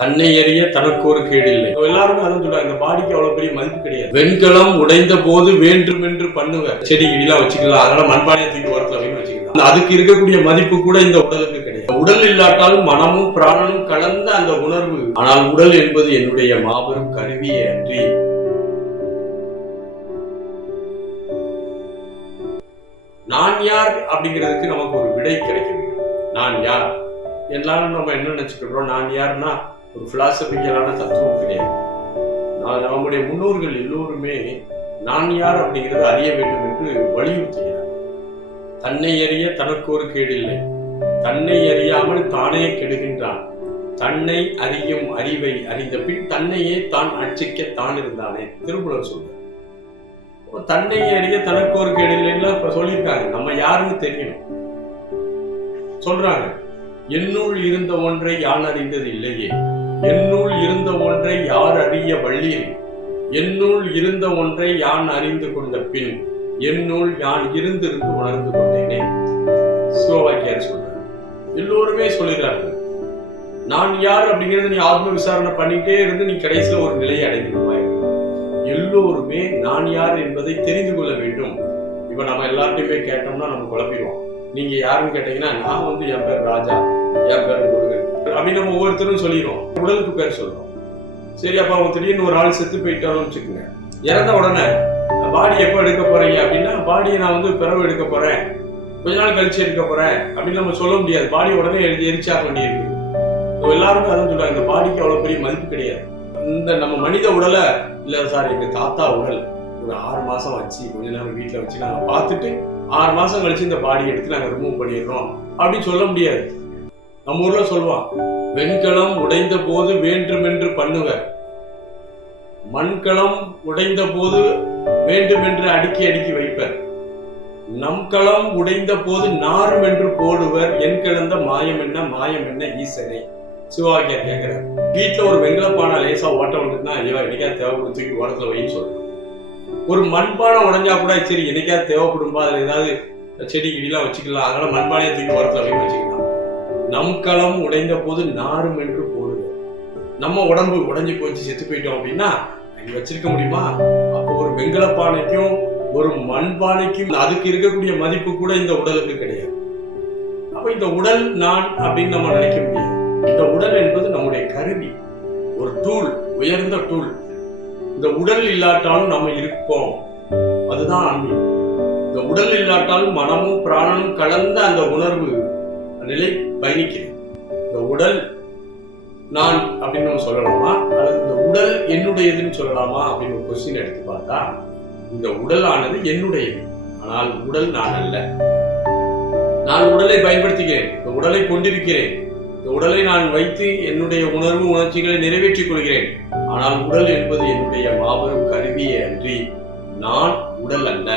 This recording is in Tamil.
தன்னை அறிய தனக்கு ஒரு கேடு இல்லை. எல்லாருமே அதான் சொல்றாங்க, இந்த பாடிக்கு அவ்வளவு பெரிய மதிப்பு கிடையாது. வெண்கலம் உடைந்த போது வேண்டும் என்று பண்ணுவேன். செடி கிடிலாம் வச்சுக்கலாம், அதனால மண்பானையை தூக்கி ஓரத்துல வச்சுக்கலாம். அதுக்கு இருக்கக்கூடிய மதிப்பு கூட இந்த உடலுக்கு கிடையாது. உடல் இல்லாட்டாலும் மனமும் பிராணனும் கலந்த அந்த உணர்வு. ஆனால் உடல் என்பது என்னுடைய மாபெரும் கருவியே அன்றி நான் யார் அப்படிங்கிறதுக்கு நமக்கு ஒரு விடை கிடைக்கும். நான் யார் எல்லாரும் நம்ம என்ன நினைச்சுக்கிறோம், நான் யாருன்னா ஒரு பிலாசபிக்கலான தத்துவம் கிடையாது. நம்முடைய முன்னோர்கள் எல்லோருமே நான் யார் அப்படிங்கிறத அறிய வேண்டும் என்று வலியுறுத்துகிறார். தன்னை அறிய தனக்கு ஒரு கேடு இல்லை, தன்னை அறியாமல் தானே கெடுகின்றான், தன்னை அறியும் அறிவை அறிந்த பின் தன்னையே தான் அர்ச்சிக்க தான் இருந்தானே திருக்குறள் சொல்ற. தன்னை அறிய தனக்கு ஒரு கேடு இல்லைன்னா இப்ப சொல்லியிருக்காங்க. நம்ம யாருன்னு தெரியணும் சொல்றாங்க. என்னுள் இருந்த ஒன்றை யான் அறிந்தது இல்லையே, என்னுள் இருந்த ஒன்றை யார் அறிய வள்ளீர், என்னுள் இருந்த ஒன்றை யான் அறிந்து கொண்ட பின் என்னுள் யான் இருந்திருந்து உணர்ந்து கொண்டேனே. ஸ்லோவாக்கியார் சொல்றாரு. எல்லோருமே சொல்லுகிறார்கள் நான் யார் அப்படிங்கிறத நீ ஆத்ம விசாரணை பண்ணிட்டே இருந்து நீ கடைசியில ஒரு நிலையை அடைந்துடுவாய். எல்லோருமே நான் யார் என்பதை தெரிந்து கொள்ள வேண்டும். இப்ப நம்ம எல்லார்ட்டையுமே கேட்டோம்னா நம்ம குழப்பிடுவோம். நீங்க யாருன்னு கேட்டீங்கன்னா நான் என் பேர் ராஜா, என் பேர் முருகன் அப்படின்னு நம்ம ஒவ்வொருத்தரும் சொல்லிடுவோம். உடலுக்கு பேர் சொல்றோம். சரி, அப்ப அவங்க திடீர்னு ஒரு ஆள் செத்து போயிட்டாலும் வச்சுக்கோங்க. இறந்த உடனே பாடி எப்ப எடுக்க போறீங்க அப்படின்னா, பாடியை நான் பிறவு எடுக்க போறேன், கொஞ்ச நாள் கழிச்சு எடுக்க போறேன் அப்படின்னு நம்ம சொல்ல முடியாது. பாடி உடனே எரிச்சாக வேண்டியிருக்கு. எல்லாருமே அதான் சொல்றாங்க, இந்த பாடிக்கு அவ்வளவு பெரிய மதிப்பு கிடையாது. இந்த நம்ம மனித உடலை இல்ல சார், எங்க தாத்தா உடல் ஒரு 6 மாசம் வச்சு கொஞ்ச நேரம் வீட்டுல வச்சு நாங்க பார்த்துட்டு 6 மாசம் கழிச்சு இந்த பாடியை எடுத்து நாங்க ரிமூவ் பண்ணிடுறோம் அப்படின்னு சொல்ல முடியாது. நம்ம ஊர்ல சொல்லுவான், வெண்கலம் உடைந்த போது வேண்டுமென்று பண்ணுவர், மண்கலம் உடைந்த போது வேண்டுமென்று அடுக்கி அடுக்கி வைப்பர், நம் களம் உடைந்த போது நாரும் என்று போடுவர், என் கிடந்த மாயம் என்ன மாயம் என்ன ஈசனே. சிவாக்கியார் கேட்கிறார். வீட்டுல ஒரு வெங்கலப்பானை லேசா ஓட்ட வந்துட்டுனா ஐயோ என்னைக்காவது தேவைப்படும் தூக்கி ஓரத்துல வைன்னு சொல்றேன். ஒரு மண்பானை உடஞ்சா கூட சரி என்னைக்காவது தேவைப்படும்பா, அதுல ஏதாவது செடி கிடிலாம் வச்சுக்கலாம், அதனால மண்பானையை தூக்கி ஓரத்துல வைன்னு வச்சுக்கலாம். நம் களம் உடைந்த போது நாரும் என்று போடுவோம். நம்ம உடம்பு உடஞ்சி போச்சு செத்து போயிட்டோம் அப்படின்னா வச்சிருக்க முடியுமா? அப்போ ஒரு வெங்கலப்பானைக்கும் ஒரு மண்பானைக்கும் அதுக்கு இருக்கக்கூடிய மதிப்பு கூட இந்த உடலுக்கு கிடையாது. அப்ப இந்த உடல் நான் அப்படின்னு நம்ம நினைக்க முடியாது. இந்த உடல் என்பது நம்முடைய கருவி, ஒரு டூல், உயர்ந்த டூல். இந்த உடல் இல்லாட்டாலும் நம்ம இருப்போம், அதுதான் ஆன்மீகம். இந்த உடல் இல்லாட்டாலும் மனமும் பிராணனும் கலந்த அந்த உணர்வு நிலை பயணிக்கிறது. இந்த உடல் நான் அப்படின்னு நம்ம சொல்லலாமா, அல்லது இந்த உடல் என்னுடையதுன்னு சொல்லலாமா அப்படின்னு ஒரு கொஸ்டின் எடுத்து பார்த்தா, இந்த உடலானது என்னுடையது, ஆனால் உடல் நான் அல்ல. நான் உடலை பயன்படுத்துகிறேன், இந்த உடலை கொண்டிருக்கிறேன், இந்த உடலை நான் வைத்து என்னுடைய உணர்வு உணர்ச்சிகளை நிறைவேற்றிக் கொள்கிறேன். ஆனால் உடல் என்பது என்னுடைய மாபெரும் கருவியே அன்றி நான் உடல் அல்ல.